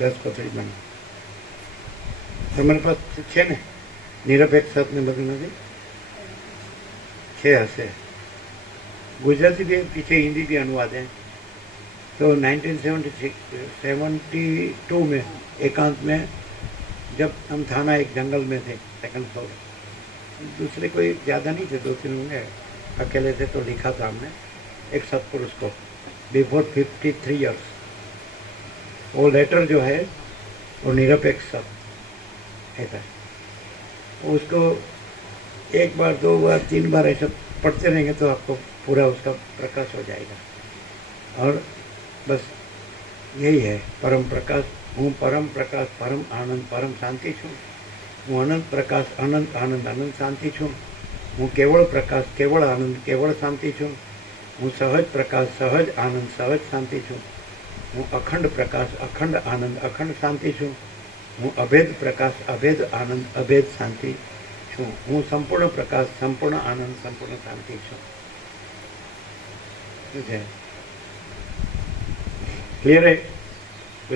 10 પથરીમાં તમારી પાસે છે ને નિરપેક્ષ ને બધું નથી છે હશે गुजराती भी पीछे हिंदी भी अनुवाद है। तो 1972 में एकांत में जब हम थाना एक जंगल में थे, सेकंड फ्लोर, दूसरे कोई ज़्यादा नहीं थे, 2-3 होंगे, अकेले थे, तो लिखा था हमने एक सत्पुरुष को बिफोर 53 ईयर्स। वो लेटर जो है वो निरपेक्ष है। उसको 1 बार 2 बार 3 बार ऐसा पढ़ते रहेंगे तो आपको पूरा उसका प्रकाश हो जाएगा। और बस यही है परम प्रकाश। हूँ परम प्रकाश, परम आनंद, परम शांति छूँ। हूँ अनंत प्रकाश, अनंत आनंद, अनंत शांति छूँ। हूँ केवल प्रकाश, केवल आनंद, केवल शांति छूँ। हूँ सहज प्रकाश, सहज आनंद, सहज शांति छूँ। हूँ अखंड प्रकाश, अखंड आनंद, अखंड शांति छूँ। हूँ अभेद प्रकाश, अभेद आनंद, अभेद शांति छूँ। हूँ संपूर्ण प्रकाश, संपूर्ण आनंद, संपूर्ण शांति छूँ। क्लियर है?